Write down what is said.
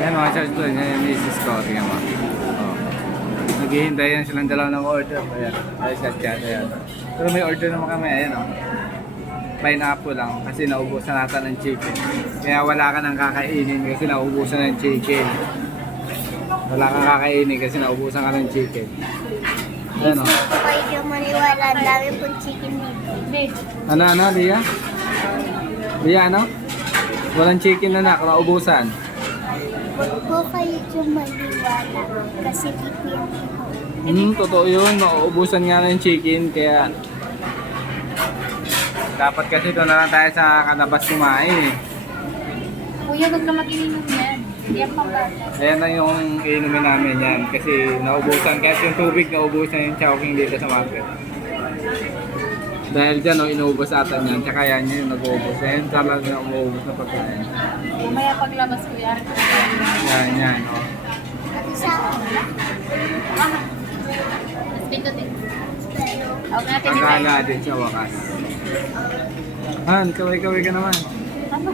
Ayan mga Charles doon, yan yung misis ko. Tingnan mo. Oh. Naghihintay yan silang dalawa ng order. Ayan, ay sa chat. Ayan. Pero may order naman kami. Ayan o. Pineapple lang kasi naubusan natin ng chicken. Kaya wala ka nang kakainin kasi naubusan ng chicken. Wala kang kakainin kasi naubusan ka ng chicken. Ayan o. Hindi ko kayo maniwala. Ang dami pong chicken dito. Ano, Lia? Lia, ano? Walang chicken na naubusan. Huwag po kayo maniwala. Kasi dito yung Totoo yun. Nauubusan nga ng chicken kaya dapat kasi doon na lang tayo sa kanabas kumain eh. Kuya, huwag ka mag-ininom yan. Hindi ang pambata. Ayan na yung inumin namin yan kasi naubusan. Kahit yung tubig naubusan yung chowking dito sa market. Dahil dyan, inuubos ata niyan. Tsaka yan yung nag-uubos. Ayan talaga na umuubos na pagkain. Mamaya paglabas, kuya. Yan. Ate sa akin. Mas pindutin. Huwag natin Ang i-try. gala din sa wakas. Han, kaway-kaway ka naman. Ano?